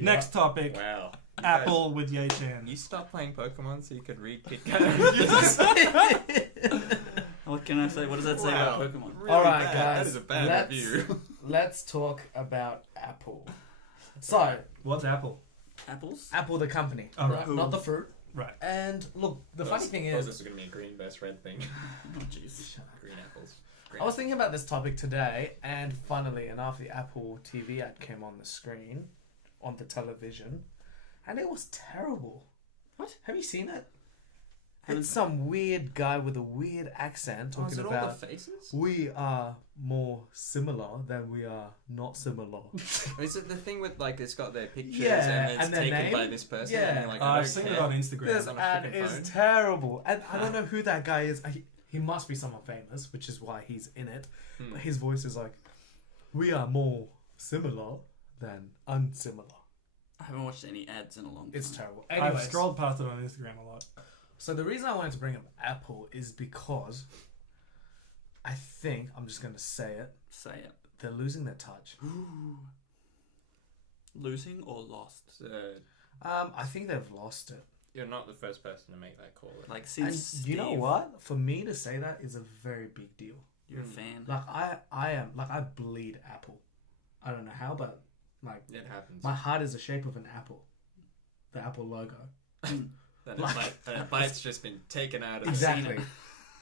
Next topic. Wow. Apple with Yechan. You stopped playing Pokemon so you could read Kit Kat. What can I say? What does that say about Pokemon? Really Alright, bad. guys. That is a bad review. Let's talk about Apple. So, What's Apple? Apples? Apple the company, Oh, right. not the fruit. Right. And look, the funny thing is, this is going to be a green versus red thing. Oh, jeez. Green apples. I was thinking about this topic today, and funnily enough, the Apple TV ad came on the screen, on the television, and it was terrible. What? Have you seen it? It's some weird guy with a weird accent talking about all the faces? we are more similar than we are not similar. Is it the thing with like it's got their pictures Yeah, and it's and their taken name? by this person? Yeah. And you're like, I've seen it on Instagram. This on a ad freaking is phone. terrible, and I don't know who that guy is. He must be someone famous, which is why he's in it. But his voice is like, we are more similar than unsimilar. I haven't watched any ads in a long time. It's terrible. I've Anyways, scrolled past it on Instagram a lot. so the reason I wanted to bring up Apple is because I think, I'm just going to say it, Say it. they're losing their touch. Losing or lost? I think they've lost it. You're not the first person to make that call. Like And since you know Steve, what? For me to say that is a very big deal. You're a fan. Like I bleed Apple. I don't know how, but like It happens. my heart is the shape of an apple. The Apple logo. That bite's just been taken out of Exactly.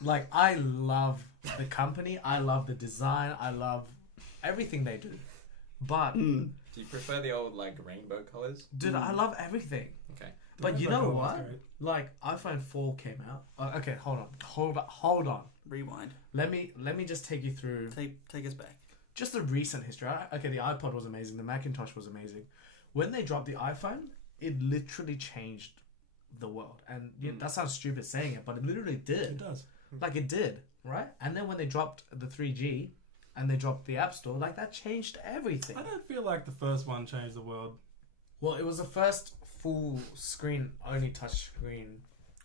Like I love the company. I love the design. I love everything they do. But Do you prefer the old like rainbow colors? dude, I love everything. Okay. But you Rainbow know color was what? great. Like iPhone 4 came out. Okay, hold on. Rewind. Let me just take you through Take us back. just the recent history. Okay, the iPod was amazing. The Macintosh was amazing. When they dropped the iPhone, it literally changed the world. And that sounds stupid saying it, but it literally did. It does. Like it did, right? And then when they dropped the 3G and they dropped the App Store, like that changed everything. I don't feel like the first one changed the world. Well, it was the first full screen, only touch screen.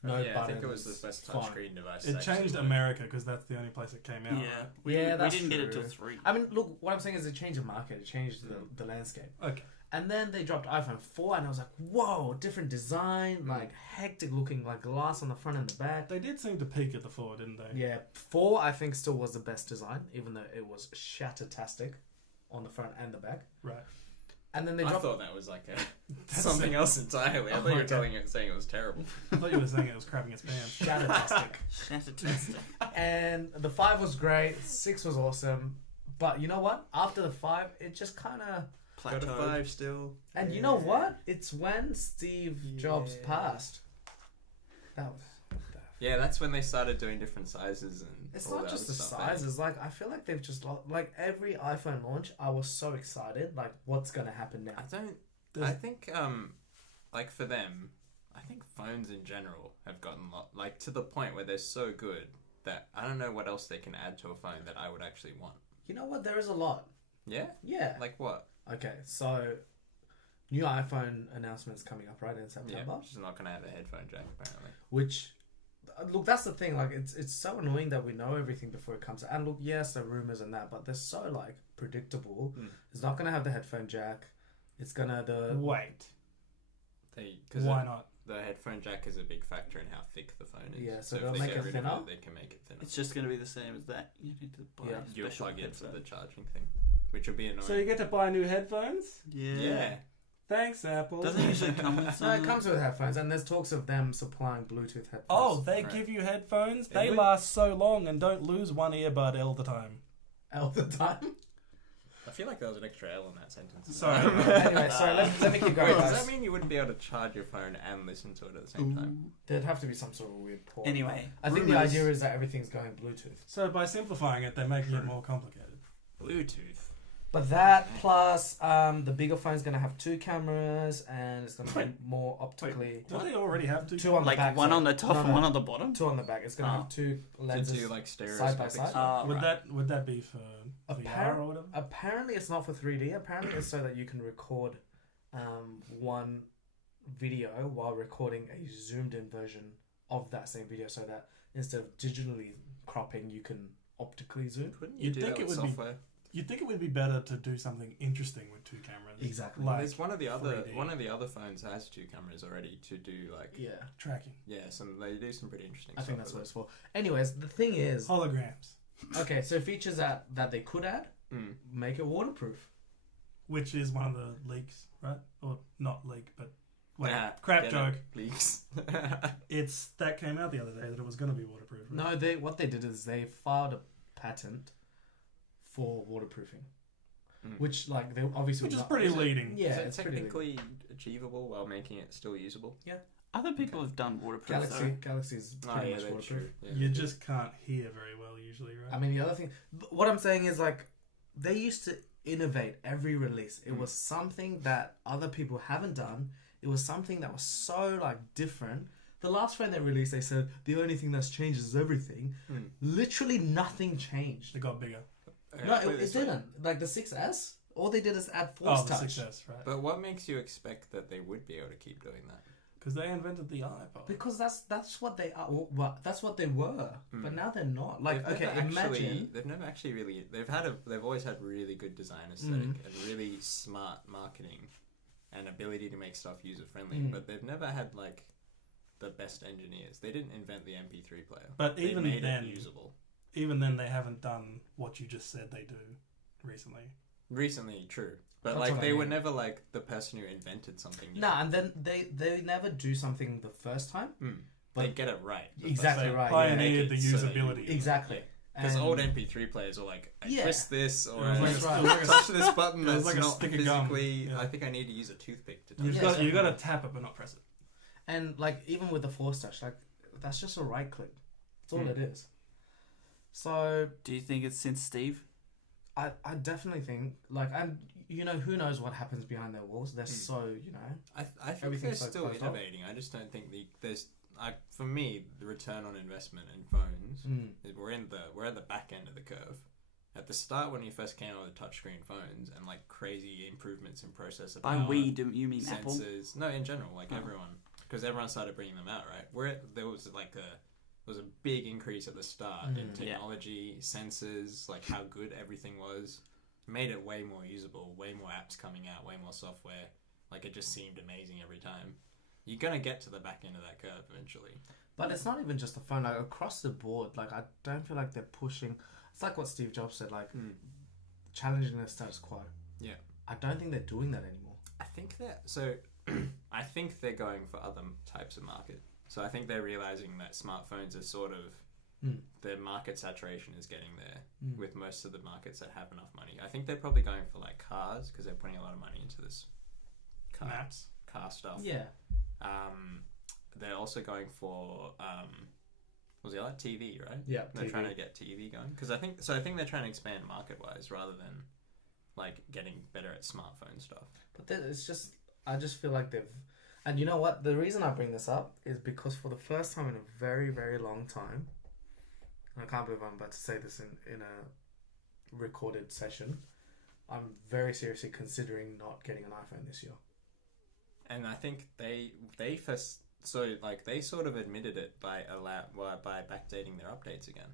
No yeah, buttons. I think it was the first fine. touchscreen device. It actually changed worked. America because that's the only place it came out. Yeah. Yeah, We that's didn't get it true. till 3. I mean, look, what I'm saying is it changed the market. It changed the landscape. Okay. And then they dropped iPhone 4 and I was like, whoa, different design, like hectic looking, like glass on the front and the back. They did seem to peak at the 4, didn't they? Yeah, 4 I think still was the best design, even though it was shattertastic on the front and the back. Right. And then they I dropped... thought that was like something else entirely. I thought you were saying it was terrible. I thought you were saying it was crapping its pants. Shattertastic. Shattertastic. And the 5 was great, 6 was awesome. But you know what? After the 5, it just kind of... Got a Plateau. 5 still. And you know what? It's when Steve Jobs passed. That was... Yeah, that's when they started doing different sizes and. It's all not that just the other stuff, eh? sizes. Like, I feel like they've just... Like, every iPhone launch, I was so excited. Like, what's going to happen now? I think like for them, I think phones in general have gotten like to the point where they're so good that I don't know what else they can add to a phone that I would actually want. You know what? There is a lot. Yeah? Yeah. Like what? Okay, so... New iPhone announcements coming up, right, in September? Yeah, which is not going to have a headphone jack apparently. Which... Look, that's the thing. Like, it's so annoying that we know everything before it comes out. And look, yes, there are rumors and that, but they're so, like, predictable. It's not going to have the headphone jack. It's going to... Wait. Cause Why not? The headphone jack is a big factor in how thick the phone is. Yeah, so if they'll they make get it rid thinner? of they can make it thinner. It's just going to be the same as that. You need to buy Yeah. a You'll special plug into headphone. the charging thing, which will be annoying. So you get to buy new headphones? Yeah. Thanks, Apple. Doesn't it usually come with No, some? it comes with headphones, and there's talks of them supplying Bluetooth headphones. Oh, they Right. give you headphones? It They would- last so long and don't lose one earbud all the time. All the time. I feel like there was an extra L in that sentence. Sorry. Anyway, sorry, let me keep going, Wait, does guys. that mean you wouldn't be able to charge your phone and listen to it at the same time? There'd have to be some sort of weird port. Anyway, I think the rumors. idea is that everything's going Bluetooth. So by simplifying it, they're making it more complicated. Bluetooth. But that plus the bigger phone's going to have 2 cameras, and it's going to be more optically... Don't they already have two? 2 on the Like back. one sorry. on the top No, and no, one on the bottom? 2 on the back. It's going to have 2 lenses. To do like stereoscopic side by side. stuff. Would that be for VR or whatever? Apparently it's not for 3D. Apparently it's so that you can record one video while recording a zoomed in version of that same video, so that instead of digitally cropping, you can optically zoom. Couldn't you You'd do think that it with would be- software? You'd think it would be better to do something interesting with 2 cameras. Exactly. Like There's one of the other 3D. phones that has 2 cameras already to do like Yeah. Tracking. they do some pretty interesting I stuff. think that's what with it's for. Anyways, the thing is, Holograms. okay, so features that they could add, it. Mm. make it waterproof. Which is one of the leaks, right? Or not leak, but wait, Yeah, crap get joke. it, please. It's that came out the other day that it was going to be waterproof. Right? No, what they did is they filed a patent for waterproofing, which like they obviously Which is not- pretty leading. Yeah, Is it it's pretty leading. technically achievable while making it still usable? Other people have done waterproof. Galaxy's Oh, pretty yeah, much they're waterproof. true. Yeah. You just can't hear very well usually, right? I mean, the other thing, what I'm saying is like they used to innovate every release. It was something that other people haven't done. It was something that was so like different. The last phone they released, they said the only thing that's changed is everything. Literally nothing changed. It got bigger. Okay, No, put it this way. didn't. Like the 6S, all they did is add Force the Touch. success, right? But what makes you expect that they would be able to keep doing that? Because they invented the iPod. Because that's what they are. Well, that's what they were. But now they're not. Like, They've okay, never actually- imagine. they've never actually really. They've always had really good design aesthetic and really smart marketing and ability to make stuff user friendly. But they've never had like the best engineers. They didn't invent the MP3 player. But They even made then, it usable. even then, they haven't done what you just said they do recently. Recently, true. But That's like what I they were mean. never like the person who invented something new. Nah, and then they never do something the first time. They But- get it right. the Exactly first time. right, Pioneered Make the it so that you- usability. Exactly. Because And- old MP3 players are like, I Yeah. twist this or It was I like That's a- right. it was like a touch this button it was that's like a not stick of gum. physically. Yeah. I think I need to use a toothpick to touch You've it. got definitely. to tap it but not press it. And like even with the Force Touch, like that's just a right click. That's all it is. So Do you think it's since Steve? I definitely think like, and you know, who knows what happens behind their walls. They're so, you know. I think they're Everything's so still closed off. innovating. I just don't think there's. For me, the return on investment in phones is we're at the back end of the curve. At the start, when you first came out with touchscreen phones and like crazy improvements in processor By power, we, do you mean Apple? sensors. No, in general, like Oh. everyone, because everyone started bringing them out, right? There was a big increase at the start in technology, sensors, like how good everything was. Made it way more usable, way more apps coming out, way more software. Like it just seemed amazing every time. You're gonna get to the back end of that curve eventually. But it's not even just the phone. Like across the board, like I don't feel like they're pushing. It's like what Steve Jobs said, like challenging the status quo. Yeah. I don't think they're doing that anymore. I think that I think they're going for other types of market. So I think they're realizing that smartphones are sort of the market saturation is getting there with most of the markets that have enough money. I think they're probably going for like cars because they're putting a lot of money into this car stuff. Yeah. They're also going for was it like TV, right? Yeah. They're TV. trying to get TV going because I think they're trying to expand market wise rather than like getting better at smartphone stuff. But then it's just, I just feel like they've, and you know what? The reason I bring this up is because for the first time in a very, very long time, and I can't believe I'm about to say this in a recorded session, I'm very seriously considering not getting an iPhone this year. And I think they first they sort of admitted it by backdating their updates again.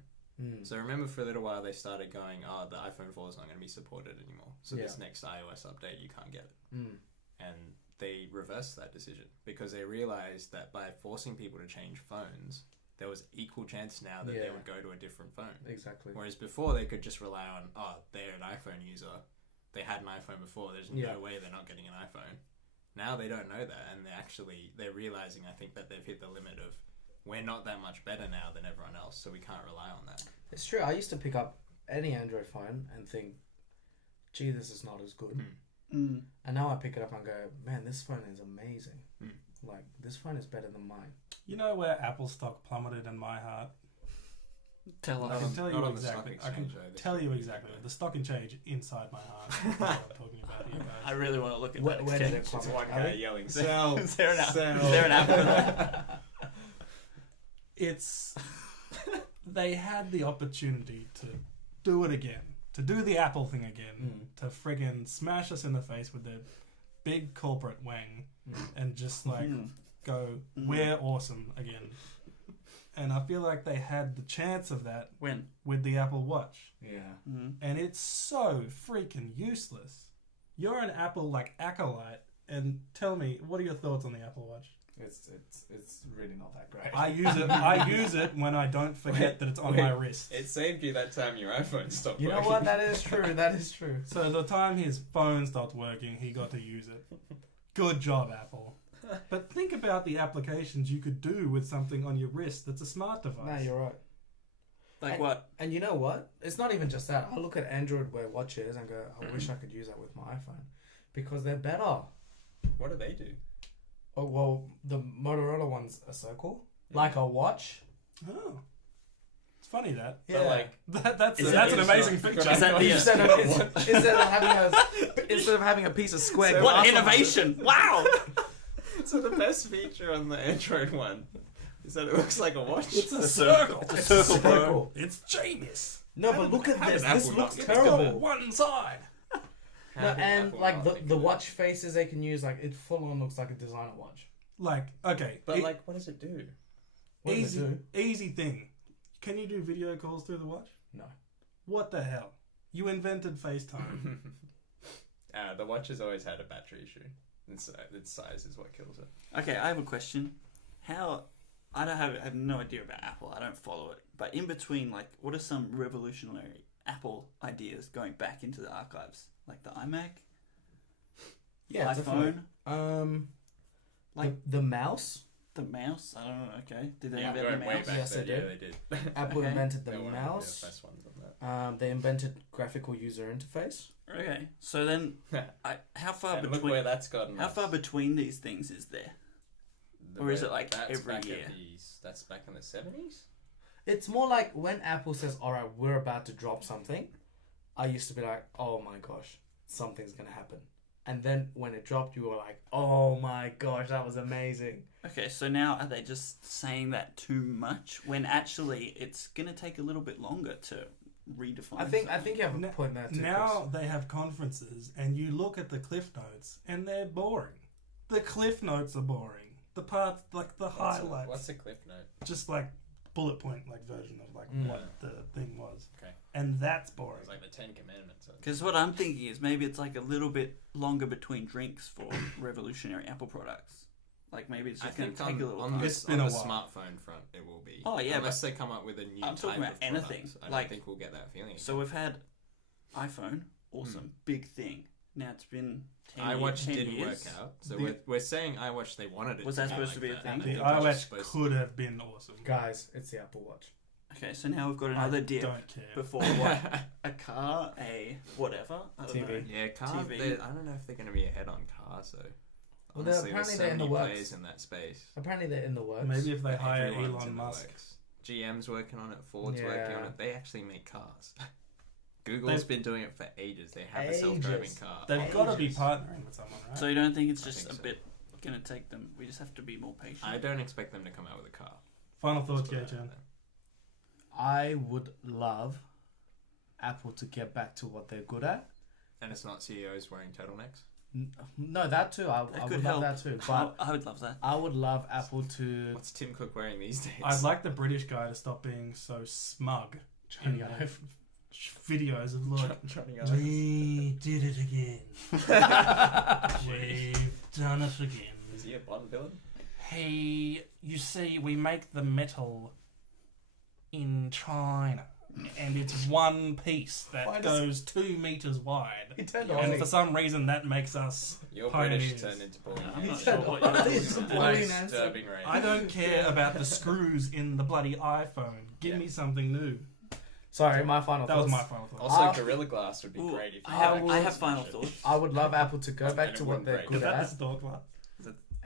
So remember for a little while they started going, oh, the iPhone 4 is not going to be supported anymore. So this next iOS update you can't get it. And they reversed that decision because they realized that by forcing people to change phones, there was equal chance now that they would go to a different phone. Exactly. Whereas before they could just rely on, oh, they're an iPhone user. They had an iPhone before. There's no way they're not getting an iPhone. Now they don't know that, and they're realizing, I think, that they've hit the limit of we're not that much better now than everyone else, so we can't rely on that. It's true. I used to pick up any Android phone and think, gee, this is not as good. And now I pick it up and go, man, this phone is amazing. Like, this phone is better than mine. You know where Apple stock plummeted in my heart? Tell I us. can tell you Not on the stock exactly. I can exchange, though, tell you exactly. The stock and change inside my heart. That's what I'm talking about here, I guys. really want to look at Where that did exchange. it plummet? One Are guy we- yelling, Sell. sell, Is there an app? sell. Is there an app for that? It's they had the opportunity to do it again, to do the Apple thing again, to friggin' smash us in the face with their big corporate wang, and just like go, we're awesome again. and I feel like they had the chance of that When? with the Apple Watch. Yeah. And it's so freaking useless. You're an Apple like acolyte, and tell me, what are your thoughts on the Apple Watch? It's really not that great. I use it when I don't forget that it's on my wrist. It saved you that time your iPhone stopped You know working. what? That is true. That is true. So the time his phone stopped working, he got to use it. Good job, Apple. But think about the applications you could do with something on your wrist that's a smart device. No, you're right. Like what? And you know what? It's not even just that. I look at Android Wear watches and go, I wish I could use that with my iPhone. Because they're better. What do they do? Oh, well, the Motorola one's a circle. Like a watch. Oh. It's funny that. But like, That's Is an it- amazing is picture. that the- Instead of having a piece of square So glass What on it- innovation! Wow! so the best feature on the Android one is that it looks like a watch. It's a circle. It's a circle, bro. circle. It's genius. No, but look at How this. did This Apple looks not get terrible. One side. No, How did and Apple like not the think the of watch faces they can use, like it full on looks like a designer watch. Like, okay. But like, what does it do? What does it Easy thing. Can you do video calls through the watch? No. What the hell? You invented FaceTime. The watch has always had a battery issue. Its size is what kills it. Okay, I have a question. How? I have no idea about Apple. I don't follow it. But in between, like, what are some revolutionary Apple ideas going back into the archives? Like the iMac, Yeah, iPhone, definitely. like the mouse. the mouse. I don't know. Okay, did they Yeah, invent the going way mouse? back Yes, then, they yeah, did. they did. Apple Okay. invented the They were one mouse. of the best ones on that. They invented graphical user interface. Okay, so then, how far And look between? where that's gotten How us. far between these things is there? Or is it like That's every back year? That's back in the 70s? It's more like when Apple says, "All right, we're about to drop something," I used to be like, "Oh my gosh, something's gonna happen." And then when it dropped, you were like, "Oh my gosh, that was amazing." Okay, so now are they just saying that too much when actually it's gonna take a little bit longer to redefine? I think something? you have a point there too. Now they have conferences, and you look at the cliff notes, and they're boring. The cliff notes are boring. The parts, like the highlights, What's a cliff note? just like bullet point like version of like Mm. what the thing was. Okay. And that's boring. It's like the Ten Commandments. Because what I'm thinking is maybe it's like a little bit longer between drinks for revolutionary Apple products. Like maybe it's I just going to think take on, a little on time. the, It's been on a the while. smartphone front, it will be. Oh, yeah, Unless they come up with a new I'm type talking about of anything. product, I Like- don't think we'll get that feeling. So we've had iPhone, awesome, big thing. Now it's been 10 iWatch 10 didn't years. work out. So The- we're saying iWatch, they wanted it Was to that be supposed like to be a that. thing? I The think it was iWatch supposed to could have been awesome. Guys, it's the Apple Watch. Okay, so now we've got another dip Don't care. before what? A car, a whatever. I don't TV. know. Yeah, cars. TV. I don't know if they're going to be ahead on cars though. Well, Honestly, apparently there's they're so in the many works. players in that space. Apparently they're in the works. Maybe if they But hire everyone's Elon in the Musk. works. GM's working on it. Ford's working on Yeah. it. They actually make cars. Google's They've- been doing it for ages. They have a self-driving Ages. car. They've got to be Ages. partnering with someone, right? So you don't think it's I just think a so. bit going to take them? We just have to be more patient. I don't expect them to come out with a car. Final thoughts, Just put it out Yechan. there. I would love Apple to get back to what they're good at. And it's not CEOs wearing turtlenecks. No, that too. I That would could love help. that too. But I would love that. I would love Apple to. What's Tim Cook wearing these days? I'd like the British guy to stop being so smug in Yeah. their videos of like, Trying we did it again. We've done it again. Is he a Bond villain? Hey, you see, we make the metal in China, and it's one piece Why that does- goes 2 meters wide. He turned Yeah. And Aussie. for some reason, that makes us Your pioneers. British turned into Pauline. I'm not He sure turned what Aussie. you're It's a talking Pauline about. answer. Disturbing range. I don't care about the screws in the bloody iPhone. Give Yeah. me something new. Sorry, my final That thoughts. was my final thought. Also, Gorilla Glass would be Ooh, great if you I could have, actually I have smash final it. thoughts. I would love Apple to go back And to it what wouldn't they're break. good Is that the at store glass?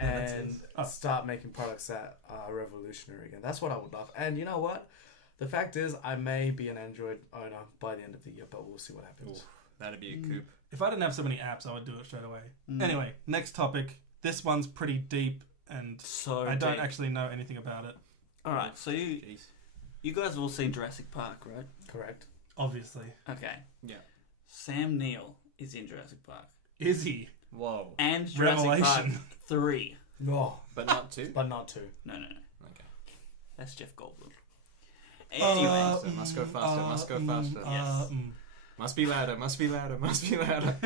and Oh. start making products that are revolutionary again. That's what I would love. And you know what? The fact is, I may be an Android owner by the end of the year, but we'll see what happens. Ooh, that'd be a coup. If I didn't have so many apps, I would do it straight away. Mm. Anyway, next topic. This one's pretty deep, and So I don't deep. actually know anything about it. All right, so Jeez. you guys have all seen Jurassic Park, right? Correct. Obviously, Okay. Yeah. Sam Neill is in Jurassic Park. is he? Whoa. And Jurassic Park Revelation. 3. No, But not two? but not two. No. Okay. That's Jeff Goldblum. Anyway, So must go faster. Must go faster. Yes. Must be louder. Must be louder. Must be louder.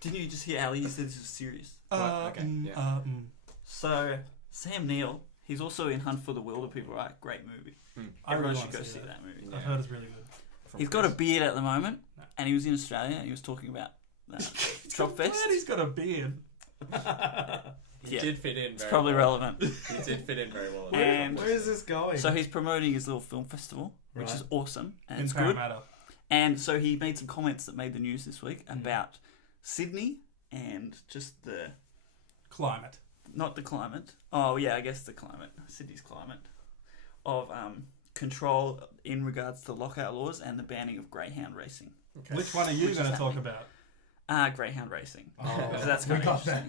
didn't you just hear Ali? He said this was serious. What? Okay. Yeah. So Sam Neill, he's also in Hunt for the Wilder People, right? Great movie. I Everyone really should want go to see that movie. Yeah. I've heard it's really good. He's got a beard at the moment, and he was in Australia, and he was talking about Trop Glad Fest. he's got a beard. He Yeah. did fit in. It's Very probably well. relevant. He did fit in very well. And- Where is this going? So he's promoting his little film festival, which Right. is awesome, and In it's good. Parramatta. And so he made some comments that made the news this week Mm. about Sydney and just Climate. not the climate. Oh yeah, I guess the climate, Sydney's climate of control in regards to lockout laws and the banning of greyhound racing. Okay. Which one are you Which going to is talk happening. about? Greyhound racing. Oh, So that's we kinda got that.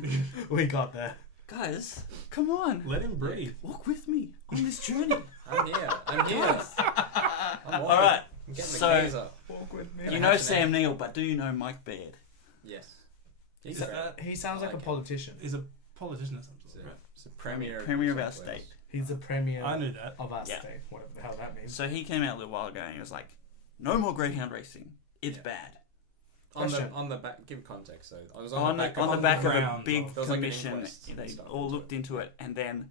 We got that. Guys, come on, Let him breathe. walk with me on this journey. I'm here. I'm here. I'm All right, I'm getting so- the gaze up. Walk with me. you know Sam Neill, but do you know Mike Baird? Yes. Is He's that- great. He sounds like a Okay. politician. He's a politician or something. He's a, Right? he's a premier. Premier of New our South Wales. state. He's the premier I knew that. of our Yeah. state, whatever the hell that means. So he came out a little while ago and he was like, "No more greyhound racing. It's Yeah. bad." Question. On the back, give context. So I was On the back of a ground big of- There was like an commission, inquest and they stuff all into looked into it, and then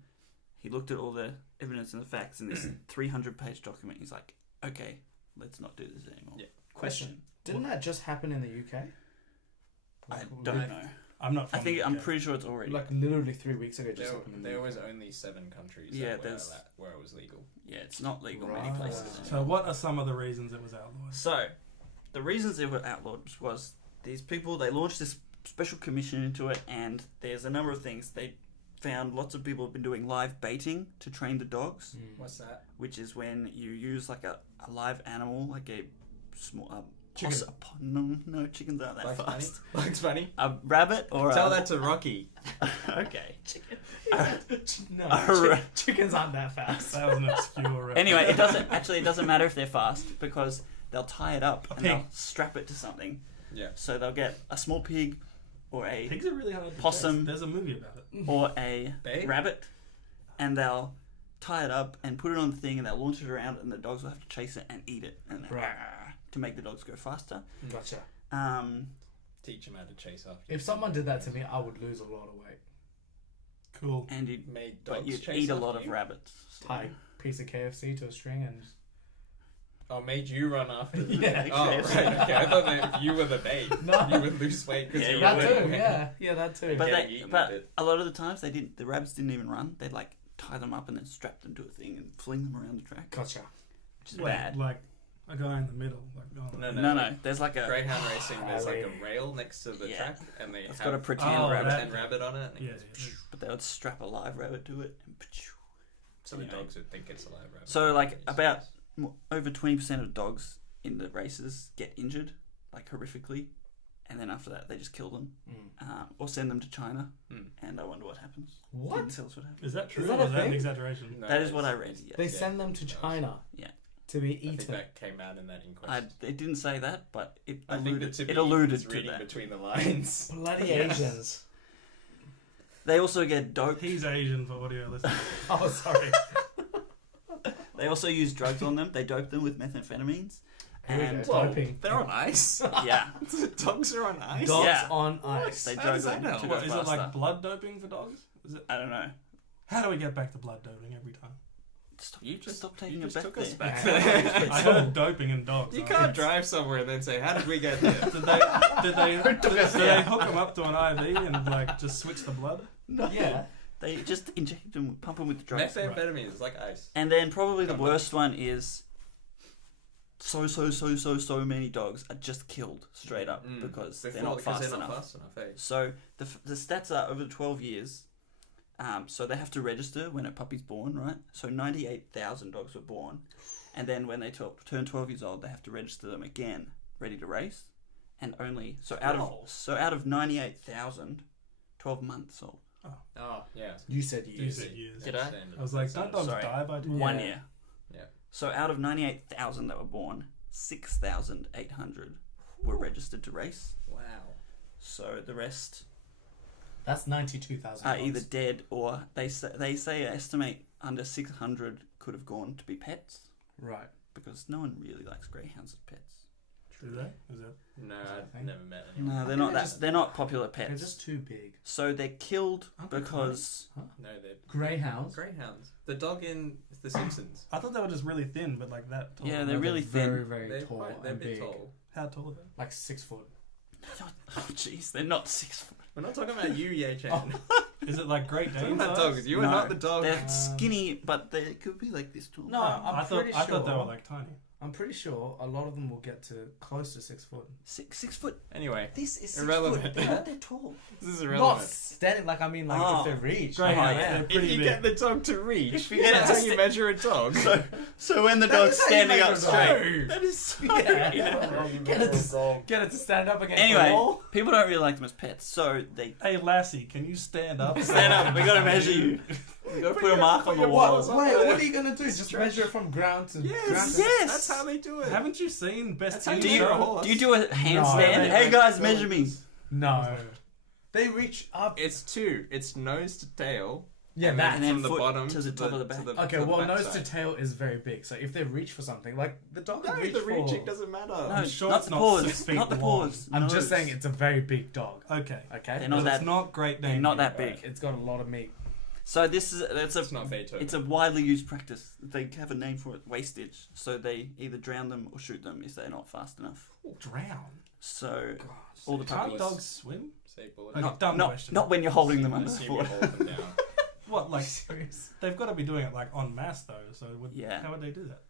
he looked at all the evidence and the facts in this 300-page document. He's like, "Okay, let's not do this anymore." Yeah. Question. Didn't that just happen in the UK? I Like, don't li- know. I'm not. I from think the I'm UK. pretty sure it's already. Like literally 3 weeks ago, just There, happened in the there UK. was only 7 countries Yeah, that were there's- where it was legal. Yeah, it's not legal in many Right. places. So, what are some of the reasons it was outlawed? So, the reasons they were outlawed was these people, they launched this special commission into it, and there's a number of things. They found lots of people have been doing live baiting to train the dogs, Mm. What's that? which is when you use like a live animal, like a small. Chicken. No, chickens aren't that Bugs Bunny? fast. Bugs Bunny? A rabbit or Tell a... that to Rocky. Okay. No, Alright. chickens aren't that fast. That was an obscure reference. Anyway, it doesn't matter if they're fast because they'll tie it up A and pig. they'll strap it to something. Yeah. So they'll get a small pig or a Pigs are really hard to Possum. chase. There's a movie about it. or a Babe? rabbit, and they'll tie it up and put it on the thing, and they'll launch it around, and the dogs will have to chase it and eat it, and Right. to make the dogs go faster. Gotcha. Teach him how to chase after. If someone did that to me, I would lose a lot of weight. Cool. And you'd, Made dogs but you'd chase eat a after lot of you? rabbits. So- Tie a piece of KFC to a string and Oh, made you run after them. Yeah, Oh, right. exactly. Okay. I thought that if you were the bait, No. you would lose weight because Yeah, you you were that would. too. Yeah, that too. But Getting eaten a but bit. a lot of the times the rabbits didn't even run. They'd like tie them up and then strap them to a thing and fling them around the track, Gotcha. which is Wait, bad. like a guy in the middle. Like, oh, No. There's like a Greyhound racing, there's like Ali. a rail next to the Yeah. track, and they it's have got a pretend Oh, a rabbit, that- pretend rabbit on it. And Yeah, it yeah. goes, but they would strap a live rabbit to it. And so the Anyway. dogs would think it's a live rabbit. So like about over 20% of dogs in the races get injured, like horrifically, and then after that they just kill them or send them to China. Hmm. And I wonder what happens. Can you What? tell us what happens? Is that true? that or a is that an thing? exaggeration? No, That is what I it's- read. Yeah. They Yeah, send them to it does. China. Yeah. To be I think eaten. that came out in that inquest. It didn't say that, but it I think alluded, that it alluded is to reading that. between the lines. Bloody Yes. Asians. They also get dope. He's Asian for audio listeners. Oh, sorry. They also use drugs on them. They dope them with methamphetamines. Here we And go. Doping. They're on ice. yeah, Dogs are on ice. Dogs Yeah. on ice. they How drug does that them know? to What, go is it faster. like blood doping for dogs? Is it? I don't know. How do we get back to blood doping every time? Stop, you just stop taking You it just back took there. us back Yeah. there. I heard doping in dogs. You I- can't drive somewhere and then say, "How did we get here?" Did they hook them up to an IV and like just switch the blood? No. Yeah. They just inject them, pump them with the drugs. Methamphetamine is like ice. And then probably the Come worst one is so many dogs are just killed straight up because they're not fast enough. Fast enough, eh? So the stats are over 12 years. So they have to register when a puppy's born, right? So 98,000 dogs were born, and then when they turn 12 years old, they have to register them again, ready to race, and only out of 98,000, 12 months old. Oh, yeah. You said You years. said years. Did I? Standard. I was like, don't dogs Sorry. die by 12? 1 year. Yeah. So out of 98,000 that were born, 6,800 were registered to race. Wow. So the rest That's 92,000. are either dead or they say estimate under 600 could have gone to be pets Right. because no one really likes greyhounds as pets. Do they? Is that? No, I I've never met anyone. No, they're think not they're that. They're not popular They're pets. just too big. So they're killed Aren't they because No, they're Greyhounds. greyhounds. The dog in The Simpsons. I thought they were just really thin, but like that tall. Yeah, they're No, really Very, thin. very They're tall they're a and bit big. tall. How tall are they? Like 6 foot. Oh jeez, they're not 6 foot. We're not talking about you, Yechan. Oh. Is it like Great Talking Dane about size? dogs. You are No, not the dog. They're skinny, but they could be like this tall. No, Oh, I'm I thought pretty I thought they sure- were like tiny. I'm pretty sure a lot of them will get to close to 6 foot. 6 foot. Anyway, This is 6 Irrelevant. foot. They're tall. this is Not irrelevant. standing, like, I mean, like, Oh. if they reach. Greyhounds, yeah. they're If pretty you big. get the dog to reach, If you is get that it to how you measure a dog? So when the That dog's is how you standing make up a dog. straight, that is so Yeah. inappropriate. Get it to stand up against the Anyway, wall. people don't really like them as pets, so they Hey Lassie, can you stand up? stand up. We gotta measure you. We gotta put a mark on the wall. paws Wait, up. what are you going to do? Just measure it from ground to ground Yes, to... Yes. that's how they do it. Haven't you seen Best That's how in you Do you, measure a Show? horse. do you do a handstand? No, Hey guys, they- measure me. No. They reach up. It's two. It's nose to tail. Yeah, and that. And then from the foot bottom to the top of the back. Okay, to the well, back nose side. to tail is very big. So if they reach for something, like the dog No, can reach the for... reaching doesn't matter. No, I'm sure not it's the not paws. 6 feet Not the long. paws. I'm just nose. saying it's a very big dog. Okay. Okay? They're not But that. it's not Great They're Dane. not that Right, big. it's got a lot of meat. So this is It's not Beethoven. it's a widely used practice. They have a name for it, wastage. So they either drown them or shoot them if they're not fast enough. Drown. So all the Can't puppies. dogs swim? Say bullet. Okay, Not, dumb not, question. not when you're holding them I under the assume you foot. hold them down. What, like, Serious? they've got to be doing it like en masse though, so Yeah. how would they do that?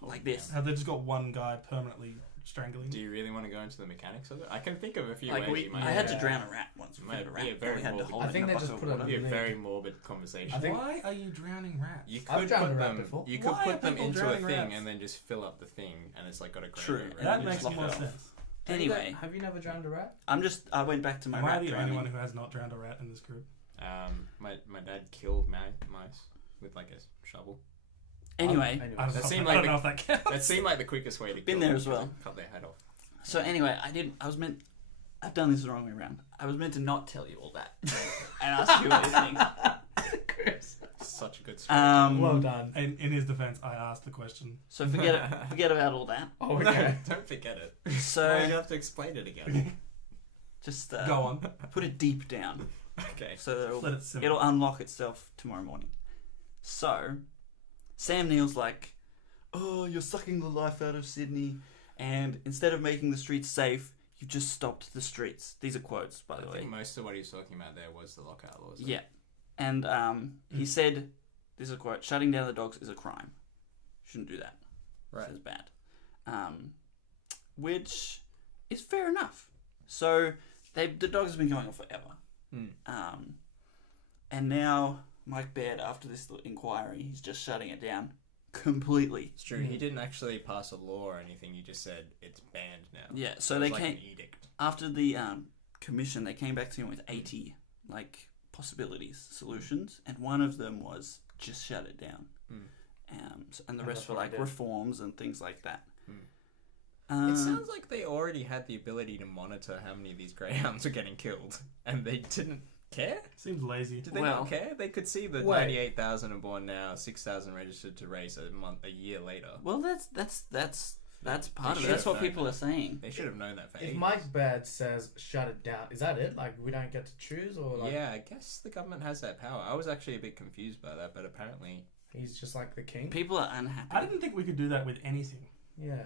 Like this. Have they just got one guy permanently strangling? Do you really want to go into the mechanics of it? I can think of a few Like ways you might. I had to Yeah. drown a rat once. We Might fed a rat. be a very we had to morbid- hold I it think in a they just bucket put of it It'd be a Really? very morbid conversation. I think- Why are you drowning rats? You I've could drowned put a rat them. before. You could Why are put them people into a drowning thing rats? and then just fill up the thing, and it's like got a grain True. over it. That and makes just more lock it off. sense. Anyway, Have you never drowned a rat? I went back to my Am I rat the only drowning. one who has not drowned a rat in this group? My dad killed mice with like a shovel. Anyway, I don't, That know, seemed I like don't know if that counts. That seemed like the quickest way to Been kill there them, as well. Cut their head off. so anyway, I've done this the wrong way around. I was meant to not tell you all that and ask you what you think. Chris. Such a good story. Well done. In his defense, I asked the question. So forget about all that. Oh, No, okay. don't forget it. Why So do you have to explain it again? just Go on. put it deep down. Okay. So that Let it simmer. it'll unlock itself tomorrow morning. So Sam Neill's like, "Oh, you're sucking the life out of Sydney, and instead of making the streets safe, you've just stopped the streets." These are quotes, by the I way. think most of what he was talking about there was the lockout laws. Yeah, and he said, "This is a quote: shutting down the dogs is a crime. Shouldn't do that. Right. This is bad." Which is fair enough. So the dogs have been going on forever. And now Mike Baird, after this inquiry, he's just shutting it down completely. It's true. He didn't actually pass a law or anything. He just said it's banned now. Yeah, so It they was like came an edict. after the commission. They came back to him with 80 like possibilities, solutions, and one of them was just shut it down. And the And rest that's were what he like did. reforms and things like that. It sounds like they already had the ability to monitor how many of these greyhounds were getting killed, and they didn't care. Seems lazy. Did they Well- not care? They could see that Wait. 98,000 are born now, 6,000 registered to race a year later. Well, that's part of They it. That's should've what known people that. are saying. They should have known that for If ages. Mike Baird says shut it down, is that it? Like we don't get to choose, or like Yeah, I guess the government has that power. I was actually a bit confused by that, but apparently... he's just like the king? People are unhappy. I didn't think we could do that with anything. Yeah.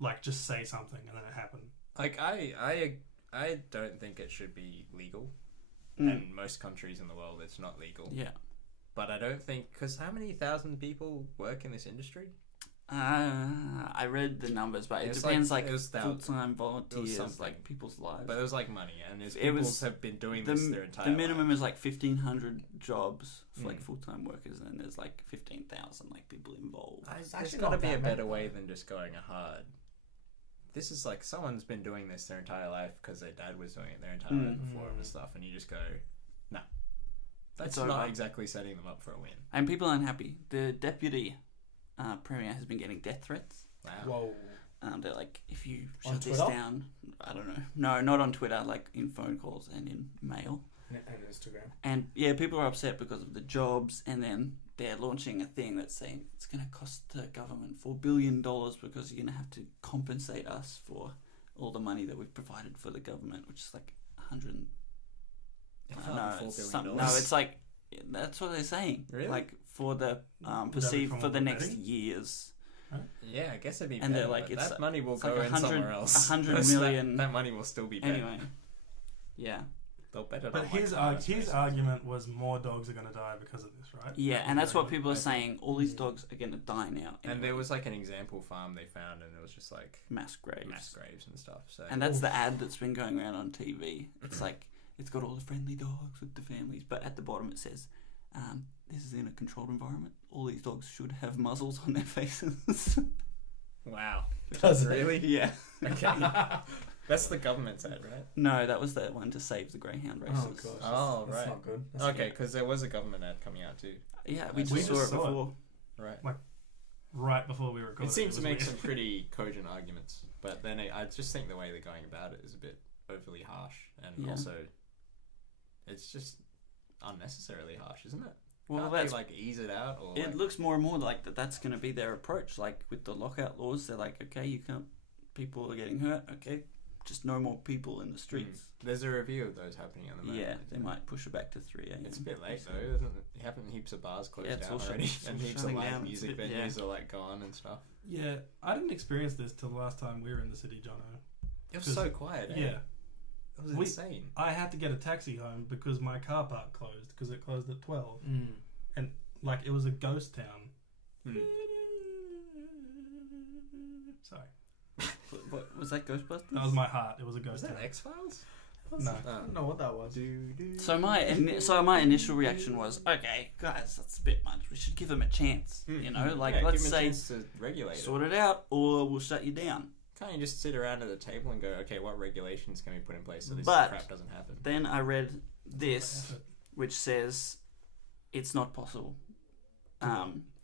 Like, just say something and then it happened. Like, I don't think it should be legal. Mm. In most countries in the world, it's not legal. Yeah. But I don't think... Because how many thousand people work in this industry? I read the numbers, but it It's depends. like- Like, it was full-time volunteers, something. like people's lives. But it was like money, and as It people was have been doing this their entire the minimum life. is like 1,500 jobs for like Mm. full-time workers, and there's like 15,000 like people involved. It's There's actually got to not be a that better many, way though. than just going hard. This is like someone's been doing this their entire life because their dad was doing it their entire life before him and stuff, and you just go, nah. That's It's not over. exactly setting them up for a win. And people are unhappy. The deputy premier has been getting death threats. Wow. Whoa. They're like, if you On shut this Twitter? down, I don't know. No, not on Twitter, like in phone calls and in mail. And Instagram. And yeah, people are upset because of the jobs, and then they're launching a thing that's saying it's going to cost the government $4 billion because you're going to have to compensate us for all the money that we've provided for the government, which is like 100. No, it's like that's what they're saying. Really? Like for the perceived for the next years. Yeah, I guess it'd be. And better, they're like, but it's that money will it's go like in somewhere else. 100 million. That money will still be better. Anyway, yeah. They'll bet it But on his argument was more dogs are going to die because of this, right? Yeah, and that's what people are saying. All these dogs are going to die now. And there was like an example farm they found, and it was just like mass graves and stuff. So and that's the ad that's been going around on TV. It's like it's got all the friendly dogs with the families, but at the bottom it says, "This is in a controlled environment. All these dogs should have muzzles on their faces." Wow. Does it? Really? Yeah. Okay. That's the government's ad, right? No, that was the one to save the Greyhound races. Oh gosh. Oh, That's right. not good. That's Okay, because there was a government ad coming out too. Yeah, we We just saw it before. Right. Right before we recorded. It seems to was make weird. some pretty cogent arguments, but then I just think the way they're going about it is a bit overly harsh, and also it's just unnecessarily harsh, isn't it? Well, Can't that's they, like ease it out, or it. like, Looks more and more like that's going to be their approach. Like with the lockout laws, they're like, okay, you can't. People are getting hurt. Okay, just no more people in the streets. There's a review of those happening at the moment. Yeah, they might push it back to 3 a.m. It's a bit late though, isn't it? Haven't heaps of bars closed Yeah, it's down all already, shut- and it's all heaps of shutting live down. music It's a bit- venues are like gone and stuff. Yeah, I didn't experience this till the last time we were in the city, Jono. It was so quiet. Eh? Yeah. It was insane. I had to get a taxi home because my car park closed because it closed at 12. Mm. Like it was a ghost town. Hmm. Sorry, What was that? Ghostbusters? that was my heart. It was a Was ghost that town. X Files? No. I don't know what that was. So my initial reaction was, okay, guys, that's a bit much. We should give them a chance. You know, like Yeah, let's give 'em a say chance to regulate it. sort it out, or we'll shut you down. Can't you just sit around at the table and go, okay, what regulations can we put in place so this But- crap doesn't happen? Then I read this, Effort. which says it's not possible.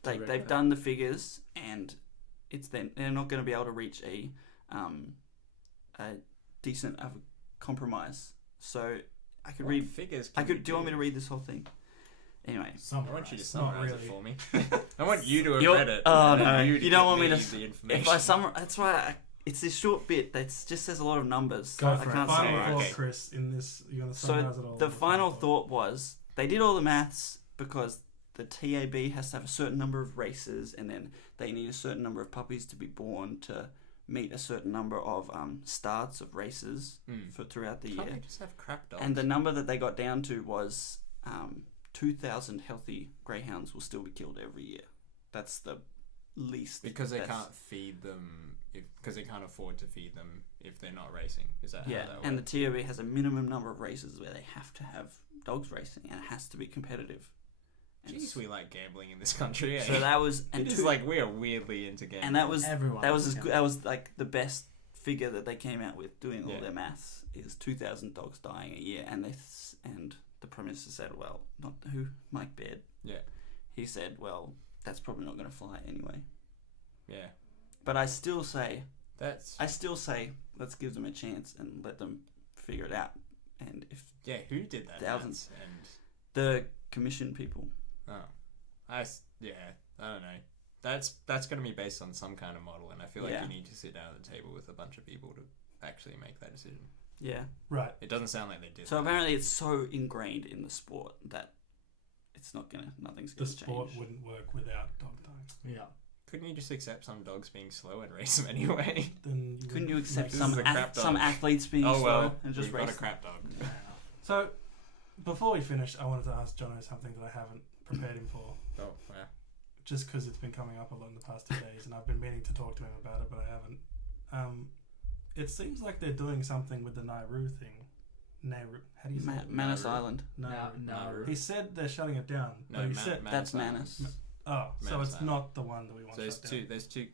They've regulate. done the figures, and they're not going to be able to reach a decent compromise. So I could What read. figures. I can could. Do you want me to read this whole thing? Anyway. I want you to Not summarize really. it for me. I want you to have You're- read it. oh, and then no, you you don't want me give to- the information. If I summarize, that's why it's this short bit that just says a lot of numbers. Go I for it. can't Final summarize. thought, Okay. Chris. In this, you're gonna summarize it So all. the final thought was they did all the maths because the TAB has to have a certain number of races, and then they need a certain number of puppies to be born to meet a certain number of starts of races for throughout the Can't year. they just have crap dogs? And the number that they got down to was 2,000 healthy greyhounds will still be killed every year. That's the least. because they that's- can't feed them, because they can't afford to feed them if they're not racing. Is that Yeah, how that and the works? TAB has a minimum number of races where they have to have dogs racing, and it has to be competitive. And Jeez, we like gambling in this country. Eh? so that was it is like we are weirdly into gambling. and that was Everyone. that was as good, that was like the best figure that they came out with doing all Yeah. their maths is 2,000 dogs dying a year, and the Prime Minister said, well, not who Mike Baird. Yeah. He said, well, that's probably not going to fly anyway. Yeah, But I still say that's let's give them a chance and let them figure it out. And if yeah. Who did that? Thousands. maths? And the commission people, I don't know. That's going to be based on some kind of model, and I feel like Yeah. you need to sit down at the table with a bunch of people to actually make that decision. yeah. right. It doesn't sound like they did. So that. apparently it's so ingrained in the sport that nothing's The gonna sport change. wouldn't work without dog dying. Yeah. Couldn't you just accept some dogs being slow and race them anyway? Then Couldn't you would accept make This some is a crap dog. some athletes being Oh slow well, and just we've got a race? crap dog. So, before we finish, I wanted to ask Jono something that I haven't prepared him for. Oh wow. Just because it's been coming up a lot in the past 2 days, and I've been meaning to talk to him about it, but I haven't. It seems like they're doing something with the Nauru thing. Nauru. How do you say it? Manus Nauru. Island. Nauru. He said they're shutting it down. No, but he said, That's Manus. Manus. oh, so Manus it's Island. not the one that we want So to there's shut two. down. There's two.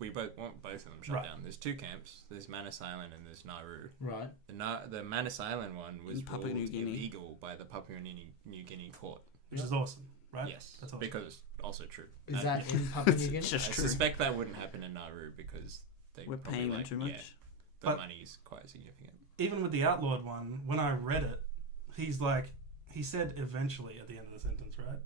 We both want both of them shut Right. down. There's two camps. There's Manus Island and there's Nauru. Right. The Manus Island one was In Papua ruled New Guinea. illegal by the Papua New Guinea court. Which is awesome, right? Yes, That's awesome. because it's also true. Is And that in Papua New Guinea? It's just I true. suspect that wouldn't happen in Nauru because We're probably paying them like, too much. Yeah, the But- money's quite significant. Even with the Outlawed one, when I read it, he said eventually at the end of the sentence, right?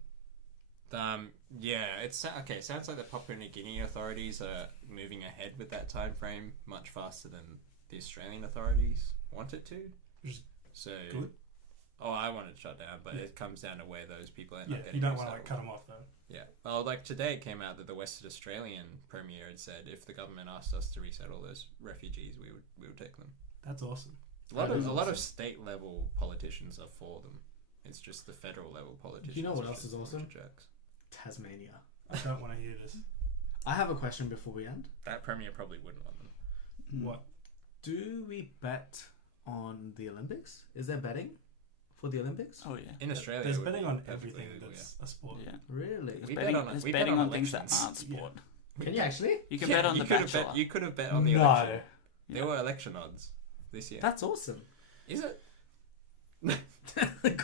Yeah, it's okay. It sounds like the Papua New Guinea authorities are moving ahead with that time frame much faster than the Australian authorities want it to. Which is So, good. I want it shut down, but it comes down to where those people end Yeah, up getting. you don't want to resettled. cut them off though. Yeah. Well, like today it came out that the Western Australian Premier had said if the government asked us to resettle those refugees, we would take them. That's awesome. A lot of awesome. state level politicians are for them. It's just the federal level politicians. You know what are else just is a bunch awesome? of jerks. Tasmania. I don't want to hear this. I have a question before we end. That Premier probably wouldn't want them. What? Do we bet on the Olympics? Is there betting for the Olympics? Oh yeah. In Australia, There's it would betting be on perfectly everything legal, that's a sport. Yeah. Really? There's We betting, bet on- there's we betting bet on on things that elections. aren't sport. Can you actually? You can Yeah, bet on you The could have Bachelor. bet. You could have bet on the No. election. Yeah. There were election odds this year. That's awesome. Is it?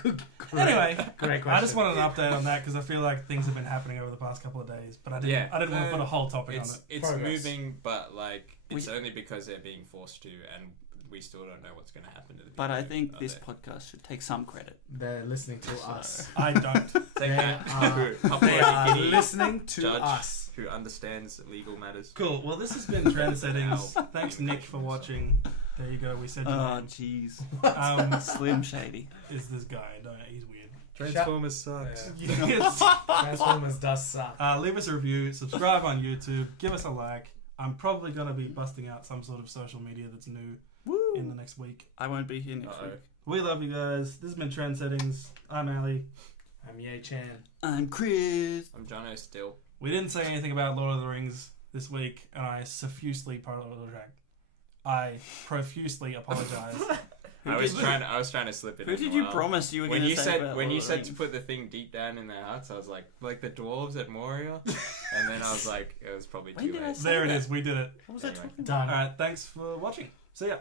Good, Anyway, great question. I just wanted an update on that because I feel like things have been happening over the past couple of days, but I didn't want to put a whole topic on it. It's Progress. moving, but like it's only because they're being forced to, and we still don't know what's going to happen to the people. But I think out this there. podcast should take some credit. They're listening to us. I don't. Take They that, are- Papua They are New Guinea listening to judge us. who understands legal matters. Cool. Well, this has been Trend Settings. Wow. Thanks, Nick, for watching. There you go. We said your Oh name. jeez. Slim Shady. Is this guy? No, he's weird. Transformers sucks. Yes. Transformers does suck. Leave us a review. Subscribe on YouTube. Give us a like. I'm probably going to be busting out some sort of social media that's new Woo. in the next week. I won't be here next Uh-oh. week. We love you guys. This has been Trend Settings. I'm Ali. I'm Yechan. I'm Chris. I'm Jono still. We didn't say anything about Lord of the Rings this week, and I profusely apologize. I was trying to slip it. Who in did a you while. promise you were When going you to say said about when Lord you of the said to Rings? put the thing deep down in their hearts, I was like the dwarves at Moria, and then I was like, it was probably When too did I late. say There it that? is. We did it. What was I Anyway. talking about? Done. All right. Thanks for watching. See ya.